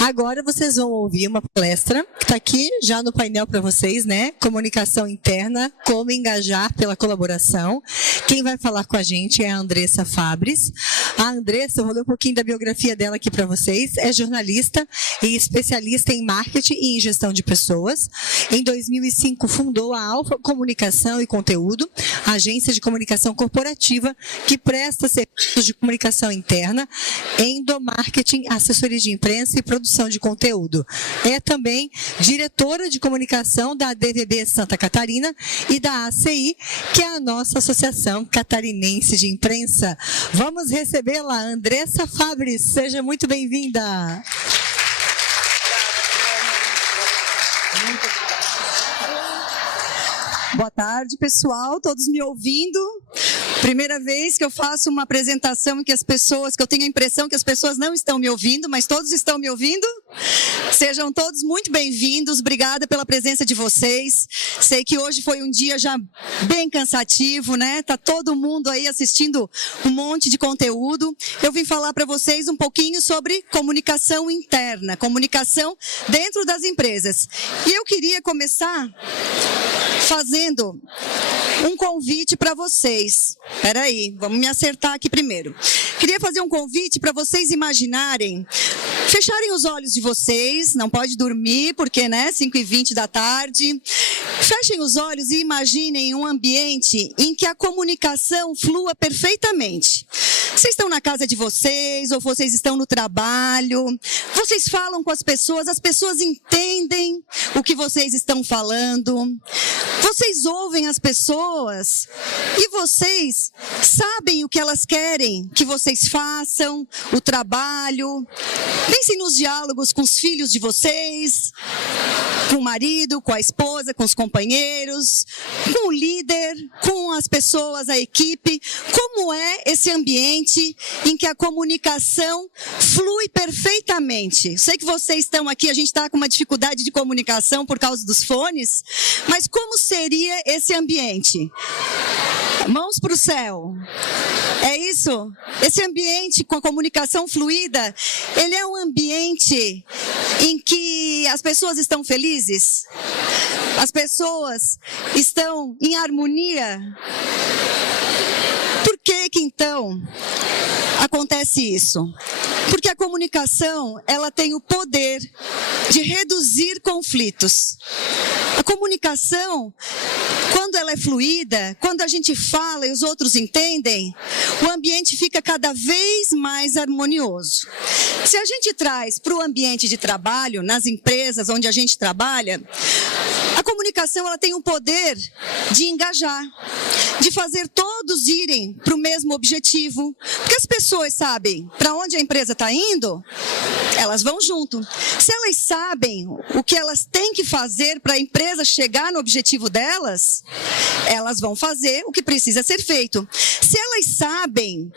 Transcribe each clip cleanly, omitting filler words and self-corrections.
Agora vocês vão ouvir uma palestra que está aqui já no painel para vocês, né? Comunicação interna, como engajar pela colaboração. Quem vai falar com a gente é a Andressa Fabris. A Andressa, eu vou ler um pouquinho da biografia dela aqui para vocês. É jornalista e especialista em marketing e em gestão de pessoas. Em 2005, fundou a Alfa Comunicação e Conteúdo, agência de comunicação corporativa que presta serviços de comunicação interna, endomarketing, assessoria de imprensa e produção de conteúdo. É também diretora de comunicação da DVB Santa Catarina e da ACI, que é a nossa Associação Catarinense de Imprensa. Vamos recebê-la, Andressa Fabris. Seja muito bem-vinda. Boa tarde, pessoal, todos me ouvindo? Primeira vez que eu faço uma apresentação em que eu tenho a impressão que as pessoas não estão me ouvindo, mas todos estão me ouvindo? Sejam todos muito bem-vindos, obrigada pela presença de vocês. Sei que hoje foi um dia já bem cansativo, né? Tá todo mundo aí assistindo um monte de conteúdo. Eu vim falar para vocês um pouquinho sobre comunicação interna, comunicação dentro das empresas. E eu queria começar fazendo um convite para vocês. Espera aí, vamos me acertar aqui primeiro. Queria fazer um convite para vocês imaginarem, fecharem os olhos de vocês, não pode dormir porque, né, 5h20 da tarde. Fechem os olhos e imaginem um ambiente em que a comunicação flua perfeitamente. Vocês estão na casa de vocês ou vocês estão no trabalho, vocês falam com as pessoas entendem o que vocês estão falando, vocês ouvem as pessoas e vocês sabem o que elas querem que vocês façam, o trabalho. Pensem nos diálogos com os filhos de vocês, com o marido, com a esposa, com os companheiros, com o líder, com as pessoas, a equipe. Como é esse ambiente em que a comunicação flui perfeitamente? Sei que vocês estão aqui, a gente está com uma dificuldade de comunicação por causa dos fones, mas como seria esse ambiente? Mãos para o céu. É isso? Esse ambiente com a comunicação fluida, ele é um ambiente em que as pessoas estão felizes? As pessoas estão em harmonia? Por que então acontece isso? Porque a comunicação, ela tem o poder de reduzir conflitos. A comunicação, quando ela é fluida, quando a gente fala e os outros entendem, o ambiente fica cada vez mais harmonioso. Se a gente traz para o ambiente de trabalho, nas empresas onde a gente trabalha, a comunicação, ela tem o poder de engajar, de fazer todos irem para o mesmo objetivo. Porque as pessoas sabem para onde a empresa está indo, elas vão junto. Se elas sabem o que elas têm que fazer para a empresa chegar no objetivo delas, elas vão fazer o que precisa ser feito. Se elas sabem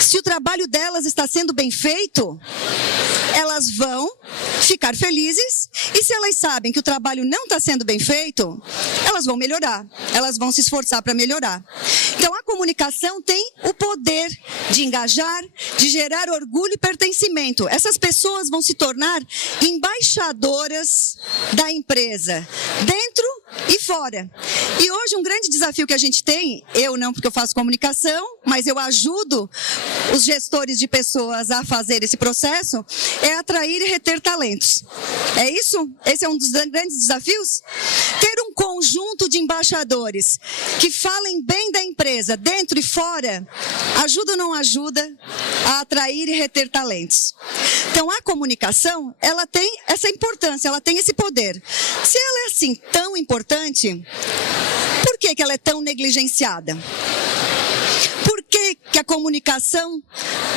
se o trabalho delas está sendo bem feito, elas vão ficar felizes. E se elas sabem que o trabalho não está sendo bem feito, elas vão melhorar, elas vão se esforçar para melhorar. Então a comunicação tem o poder de engajar, de gerar orgulho e pertencimento. Essas pessoas vão se tornar embaixadoras da empresa, dentro e fora. E hoje um grande desafio que a gente tem, eu não porque eu faço comunicação, mas eu ajudo os gestores de pessoas a fazer esse processo, é atrair e reter talentos. É isso? Esse é um dos grandes desafios? Ter um conjunto de embaixadores que falem bem da empresa, dentro e fora, ajuda ou não ajuda a atrair e reter talentos? Então a comunicação, ela tem essa importância, ela tem esse poder. Se ela é assim tão importante, por que ela é tão negligenciada? Por que a comunicação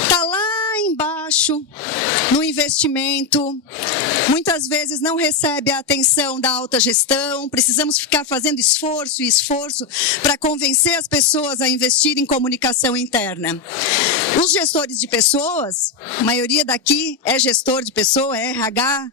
está lá embaixo, no investimento, muitas vezes não recebe a atenção da alta gestão, precisamos ficar fazendo esforço para convencer as pessoas a investir em comunicação interna. Os gestores de pessoas, a maioria daqui é gestor de pessoa, é RH,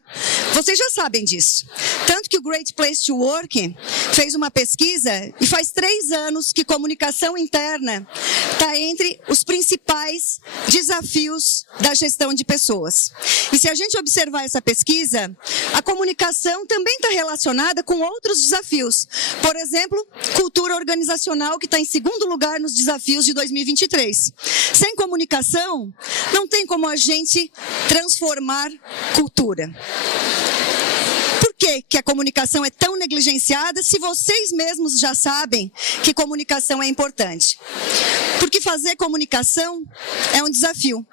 vocês já sabem disso. Tanto que o Great Place to Work fez uma pesquisa e faz 3 anos que comunicação interna está entre os principais desafios da gestão de pessoas. E se a gente observar essa pesquisa, a comunicação também está relacionada com outros desafios. Por exemplo, cultura organizacional, que está em 2º lugar nos desafios de 2023. Sem comunicação, não tem como a gente transformar cultura. Por que a comunicação é tão negligenciada se vocês mesmos já sabem que comunicação é importante? Porque fazer comunicação é um desafio.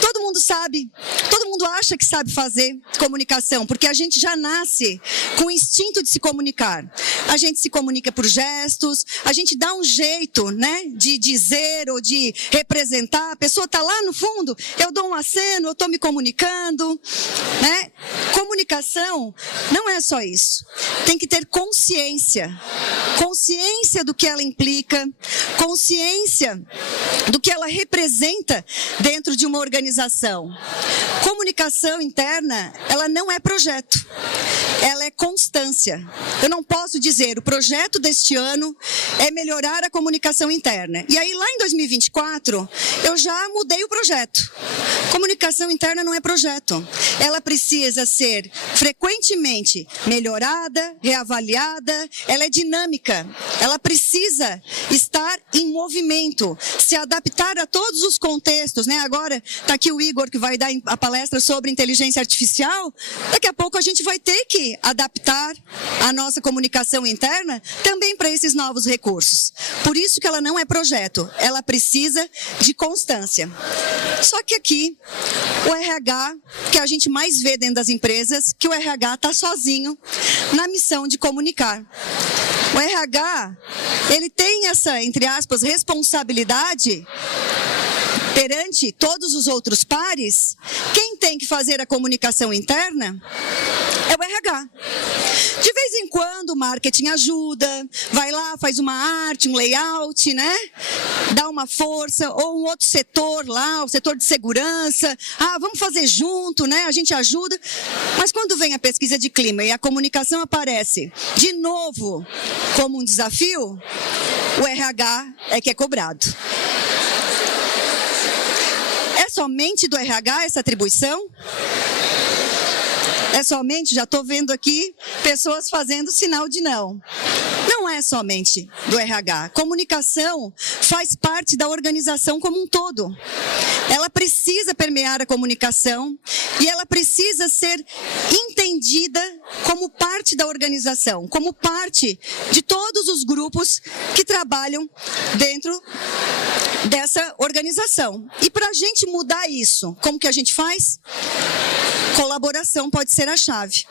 Todo mundo sabe, todo mundo acha que sabe fazer comunicação, porque a gente já nasce com o instinto de se comunicar. A gente se comunica por gestos, a gente dá um jeito, né, de dizer ou de representar. A pessoa está lá no fundo, eu dou um aceno, eu estou me comunicando, né? Comunicação não é só isso. Tem que ter consciência do que ela implica, consciência do que ela representa dentro de uma organização. Comunicação interna, ela não é projeto, ela é constância. Eu não posso dizer, o projeto deste ano é melhorar a comunicação interna. E aí, lá em 2024, eu já mudei o projeto. Comunicação interna não é projeto. Ela precisa ser frequentemente melhorada, reavaliada, ela é dinâmica. Ela precisa estar em movimento, se adaptar a todos os contextos, né? Agora está aqui o Igor, que vai dar a palestra sobre inteligência artificial. Daqui a pouco a gente vai ter que adaptar a nossa comunicação interna também para esses novos recursos. Por isso que ela não é projeto, ela precisa de constância. Só que aqui, o RH, que a gente mais vê dentro das empresas, que o RH está sozinho na missão de comunicar. O RH, ele tem essa, entre aspas, responsabilidade perante todos os outros pares. Quem tem que fazer a comunicação interna é o RH. De vez em quando o marketing ajuda, vai lá, faz uma arte, um layout, né? Dá uma força, ou um outro setor lá, o setor de segurança. Vamos fazer junto, né? A gente ajuda. Mas quando vem a pesquisa de clima e a comunicação aparece de novo como um desafio, o RH é que é cobrado. É somente do RH essa atribuição? É somente, já estou vendo aqui pessoas fazendo sinal de não. Não é somente do RH. Comunicação faz parte da organização como um todo. Ela precisa permear a comunicação e ela precisa ser entendida como parte da organização, como parte de todos os grupos que trabalham dentro dessa organização. E para a gente mudar isso, como que a gente faz? Colaboração pode ser a chave.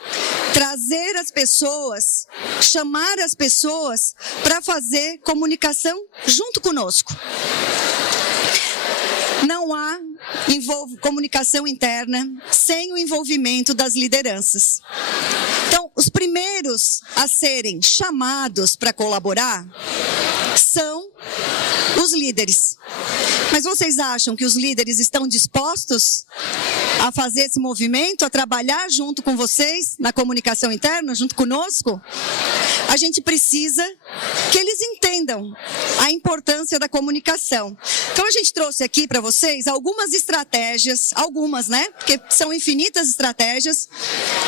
Trazer as pessoas, chamar as pessoas para fazer comunicação junto conosco. Não há comunicação interna sem o envolvimento das lideranças. Então, os primeiros a serem chamados para colaborar são os líderes. Mas vocês acham que os líderes estão dispostos a fazer esse movimento, a trabalhar junto com vocês na comunicação interna, junto conosco? A gente precisa que eles entendam a importância da comunicação. Então a gente trouxe aqui para vocês algumas estratégias, né? Porque são infinitas estratégias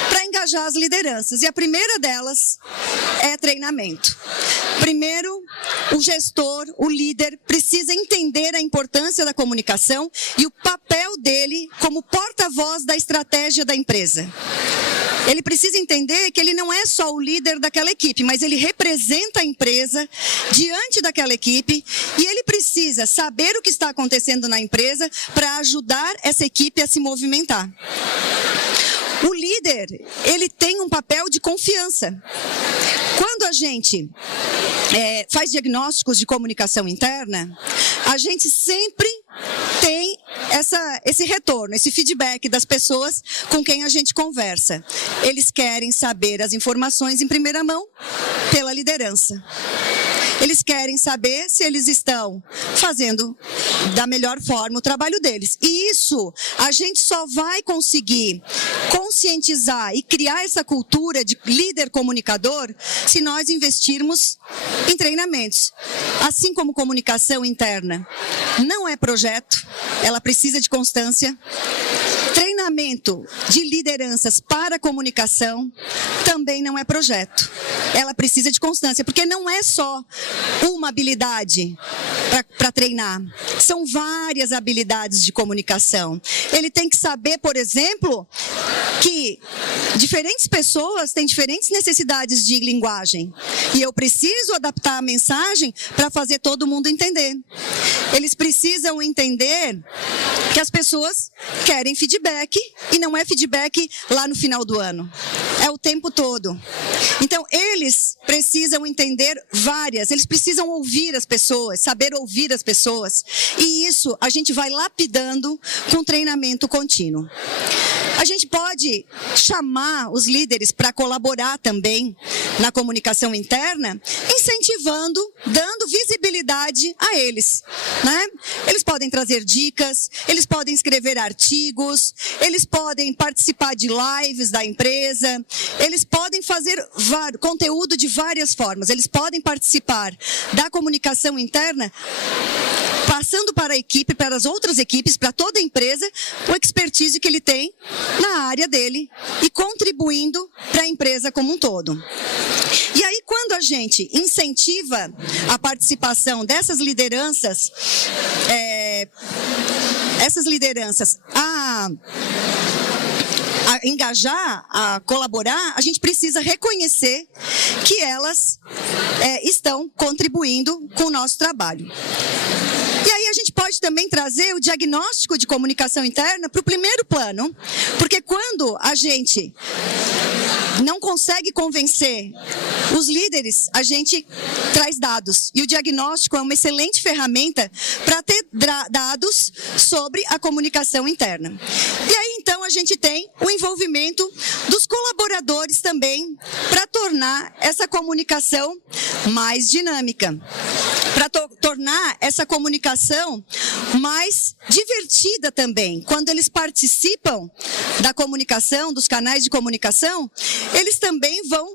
para engajar as lideranças. E a primeira delas é treinamento. Primeiro, o gestor, o líder, precisa entender a importância da comunicação e o papel dele como porta-voz da estratégia da empresa. Ele precisa entender que ele não é só o líder daquela equipe, mas ele representa a empresa diante daquela equipe e ele precisa saber o que está acontecendo na empresa para ajudar essa equipe a se movimentar. O líder, ele tem um papel de confiança. Quando a gente faz diagnósticos de comunicação interna, a gente sempre tem esse retorno, esse feedback das pessoas com quem a gente conversa. Eles querem saber as informações em primeira mão pela liderança. Eles querem saber se eles estão fazendo da melhor forma o trabalho deles. E isso a gente só vai conseguir conscientizar e criar essa cultura de líder comunicador se nós investirmos em treinamentos. Assim como comunicação interna não é projeto, ela precisa de constância. Treinamento de lideranças para comunicação também não é projeto. Ela precisa de constância, porque não é só uma habilidade para treinar. São várias habilidades de comunicação. Ele tem que saber, por exemplo, que diferentes pessoas têm diferentes necessidades de linguagem. E eu preciso adaptar a mensagem para fazer todo mundo entender. Eles precisam entender que as pessoas querem feedback e não é feedback lá no final do ano. É o tempo todo. Então, eles precisam entender eles precisam ouvir as pessoas, saber ouvir as pessoas. E isso a gente vai lapidando com treinamento contínuo. A gente pode chamar os líderes para colaborar também na comunicação interna, incentivando, dando visibilidade a eles, né? Eles podem trazer dicas, eles podem escrever artigos, eles podem participar de lives da empresa, eles podem fazer conteúdo de várias formas, eles podem participar da comunicação interna, passando para a equipe, para as outras equipes, para toda a empresa, o expertise que ele tem na área dele e contribuindo para a empresa como um todo. E aí, quando a gente incentiva a participação dessas lideranças, a engajar, a colaborar, a gente precisa reconhecer que elas estão contribuindo com o nosso trabalho. E aí a gente pode também trazer o diagnóstico de comunicação interna para o primeiro plano, porque quando a gente não consegue convencer os líderes, a gente traz dados. E o diagnóstico é uma excelente ferramenta para ter dados sobre a comunicação interna. E aí, então, a gente tem o envolvimento dos colaboradores também para tornar essa comunicação mais dinâmica, para tornar essa comunicação mais divertida também. Quando eles participam da comunicação, dos canais de comunicação, eles também vão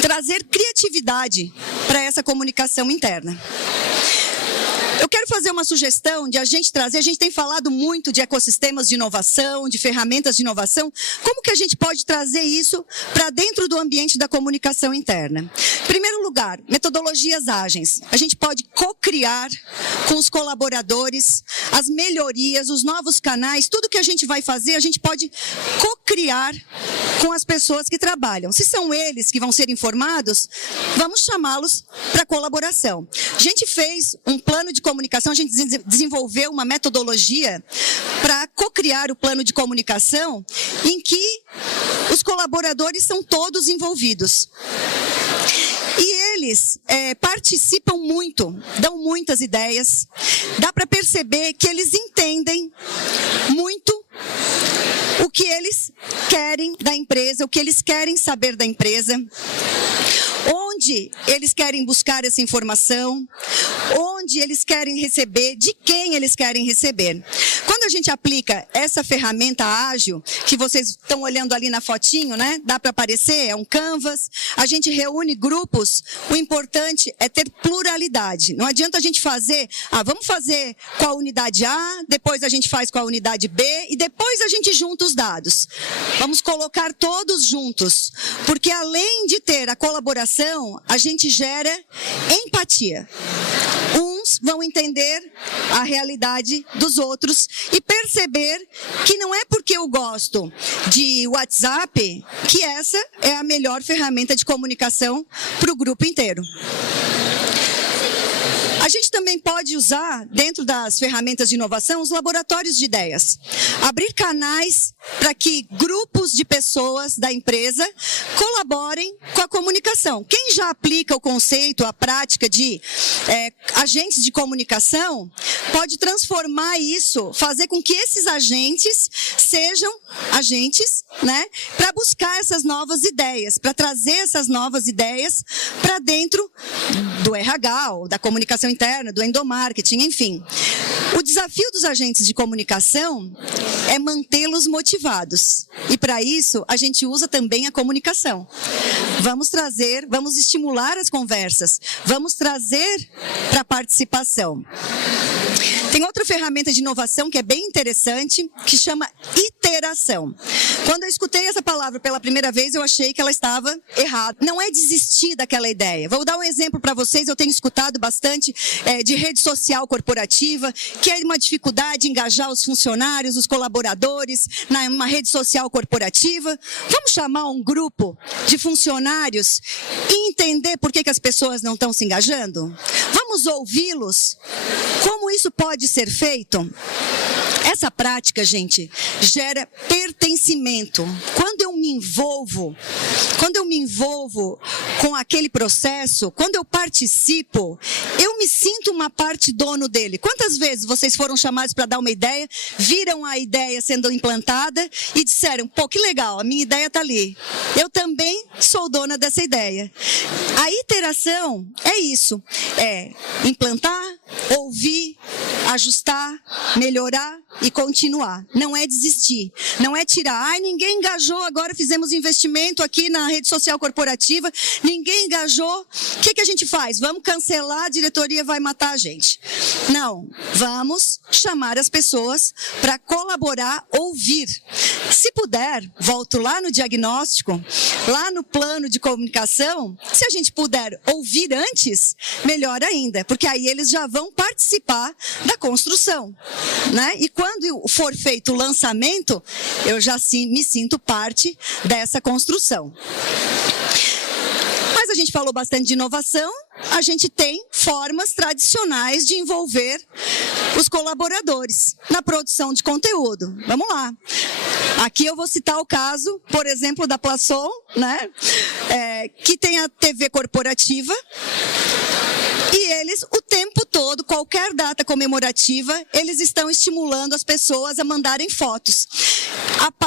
trazer criatividade para essa comunicação interna. Eu quero fazer uma sugestão de a gente tem falado muito de ecossistemas de inovação, de ferramentas de inovação, como que a gente pode trazer isso para dentro do ambiente da comunicação interna? Em primeiro lugar, metodologias ágeis. A gente pode co-criar com os colaboradores as melhorias, os novos canais, tudo que a gente vai fazer, a gente pode co-criar com as pessoas que trabalham. Se são eles que vão ser informados, vamos chamá-los para colaboração. A gente fez um plano de comunicação, a gente desenvolveu uma metodologia para co-criar o plano de comunicação em que os colaboradores são todos envolvidos. E eles participam muito, dão muitas ideias, dá para perceber que eles entendem muito o que eles querem da empresa, o que eles querem saber da empresa, onde eles querem buscar essa informação, onde eles querem receber, de quem eles querem receber. Quando a gente aplica essa ferramenta ágil, que vocês estão olhando ali na fotinho, né? Dá para aparecer, é um canvas, a gente reúne grupos, o importante é ter pluralidade. Não adianta a gente fazer, vamos fazer com a unidade A, depois a gente faz com a unidade B e depois a gente junta os dados. Vamos colocar todos juntos, porque além de ter a colaboração, a gente gera empatia. Uns vão entender a realidade dos outros e perceber que não é porque eu gosto de WhatsApp que essa é a melhor ferramenta de comunicação para o grupo inteiro. A gente também pode usar, dentro das ferramentas de inovação, os laboratórios de ideias. Abrir canais para que grupos de pessoas da empresa colaborem com a comunicação. Quem já aplica o conceito, a prática de agentes de comunicação, pode transformar isso, fazer com que esses agentes sejam agentes, né, para buscar essas novas ideias, para trazer essas novas ideias para dentro do RH, ou da comunicação interna, do endomarketing, enfim. O desafio dos agentes de comunicação é mantê-los motivados. E para isso, a gente usa também a comunicação. Vamos estimular as conversas, vamos trazer para a participação. Tem outra ferramenta de inovação que é bem interessante, que chama iteração. Quando eu escutei essa palavra pela primeira vez, eu achei que ela estava errada. Não é desistir daquela ideia. Vou dar um exemplo para vocês, eu tenho escutado bastante de rede social corporativa, que é uma dificuldade engajar os funcionários, os colaboradores, numa rede social corporativa. Vamos chamar um grupo de funcionários e entender por que as pessoas não estão se engajando? Vamos ouvi-los? Como isso pode ser feito? Essa prática, gente, gera pertencimento. Quando eu me envolvo com aquele processo, quando eu participo, eu me sinto uma parte dono dele. Quantas vezes vocês foram chamados para dar uma ideia, viram a ideia sendo implantada e disseram, pô, que legal, a minha ideia está ali. Eu também sou dona dessa ideia. A iteração é isso, é implantar, ouvir, ajustar, melhorar e continuar. Não é desistir, não é tirar. Ninguém engajou, agora fizemos investimento aqui na rede social corporativa, ninguém engajou, o que a gente faz? Vamos cancelar, a diretoria vai matar a gente. Não, vamos chamar as pessoas para colaborar, ouvir. Se puder, volto lá no diagnóstico, lá no plano de comunicação, se a gente puder ouvir antes, melhor ainda, porque aí eles já vão participar da construção, né? E quando for feito o lançamento, eu já me sinto parte dessa construção. Mas a gente falou bastante de inovação, a gente tem formas tradicionais de envolver os colaboradores na produção de conteúdo. Vamos lá. Aqui eu vou citar o caso, por exemplo, da Plaçon, né? Que tem a TV corporativa. E eles, o tempo todo, qualquer data comemorativa, eles estão estimulando as pessoas a mandarem fotos.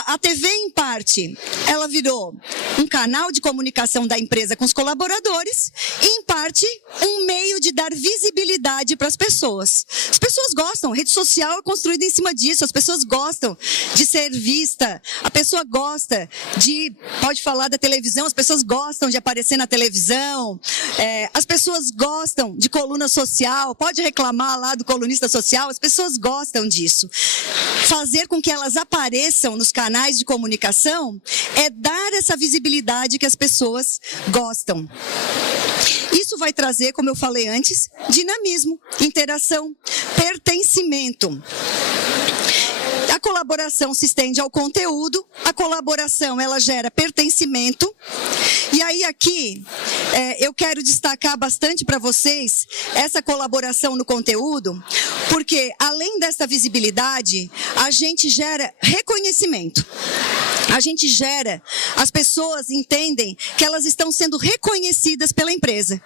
A TV, em parte, ela virou um canal de comunicação da empresa com os colaboradores e, em parte, um meio de dar visibilidade para as pessoas. As pessoas gostam, rede social é construída em cima disso, as pessoas gostam de ser vista, a pessoa gosta pode falar da televisão, as pessoas gostam de aparecer na televisão, as pessoas gostam de coluna social, pode reclamar lá do colunista social, as pessoas gostam disso. Fazer com que elas apareçam nos canais de comunicação é dar essa visibilidade que as pessoas gostam. Isso vai trazer, como eu falei antes, dinamismo, interação, pertencimento. A colaboração se estende ao conteúdo, a colaboração ela gera pertencimento. E aí aqui eu quero destacar bastante para vocês essa colaboração no conteúdo, porque além dessa visibilidade, a gente gera reconhecimento. As pessoas entendem que elas estão sendo reconhecidas pela empresa.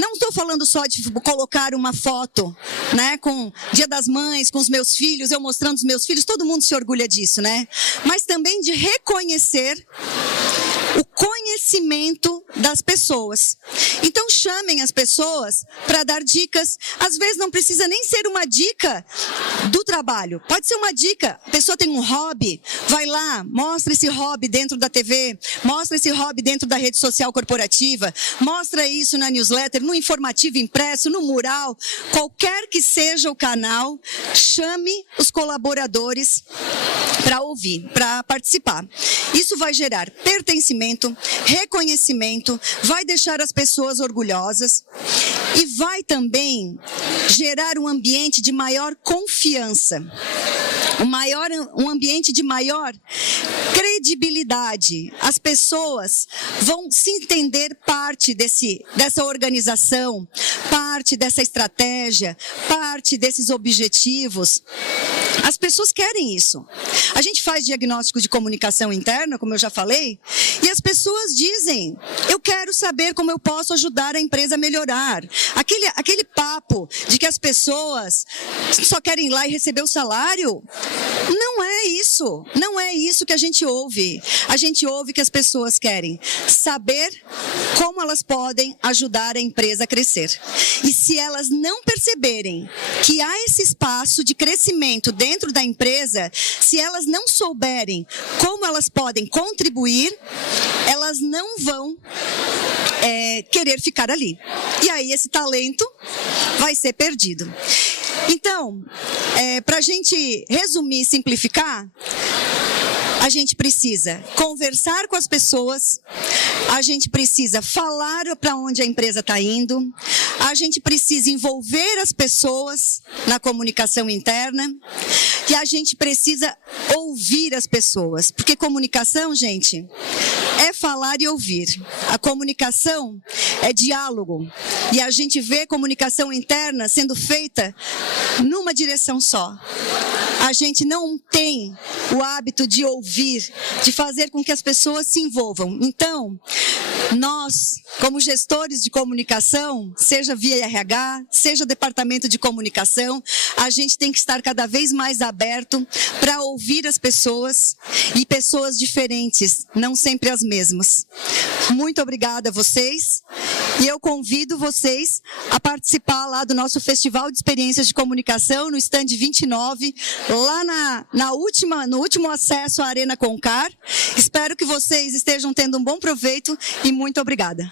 Não estou falando só de colocar uma foto, né, com Dia das Mães, com os meus filhos, eu mostrando os meus filhos, todo mundo se orgulha disso, né? Mas também de reconhecer o conhecimento das pessoas. Então chamem as pessoas para dar dicas. Às vezes não precisa nem ser uma dica do trabalho. Pode ser uma dica. A pessoa tem um hobby, vai lá, mostra esse hobby dentro da TV, mostra esse hobby dentro da rede social corporativa, mostra isso na newsletter, no informativo impresso, no mural, qualquer que seja o canal, chame os colaboradores para ouvir, para participar. Isso vai gerar pertencimento, reconhecimento, vai deixar as pessoas orgulhosas e vai também gerar um ambiente de maior confiança. um ambiente de maior credibilidade. As pessoas vão se entender parte dessa organização, parte dessa estratégia, parte desses objetivos. As pessoas querem isso. A gente faz diagnóstico de comunicação interna, como eu já falei, e as pessoas dizem: eu quero saber como eu posso ajudar a empresa a melhorar. Aquele papo de que as pessoas só querem ir lá e receber o salário, não é isso. Não é isso que a gente ouve. A gente ouve que as pessoas querem saber como elas podem ajudar a empresa a crescer. E se elas não perceberem que há esse espaço de crescimento dentro da empresa, se elas não souberem como elas podem contribuir, elas não vão querer ficar ali. E aí esse talento vai ser perdido. Então, para a gente resumir e simplificar, a gente precisa conversar com as pessoas, a gente precisa falar para onde a empresa está indo, a gente precisa envolver as pessoas na comunicação interna e a gente precisa ouvir as pessoas. Porque comunicação, gente, é falar e ouvir. A comunicação é diálogo. E a gente vê comunicação interna sendo feita numa direção só. A gente não tem o hábito de ouvir, de fazer com que as pessoas se envolvam. Então, nós, como gestores de comunicação, seja via RH, seja departamento de comunicação, a gente tem que estar cada vez mais aberto para ouvir as pessoas e pessoas diferentes, não sempre as mesmas. Muito obrigada a vocês e eu convido vocês a participar lá do nosso Festival de Experiências de Comunicação no stand 29, lá no último acesso à Arena Concar. Espero que vocês estejam tendo um bom proveito e muito obrigada.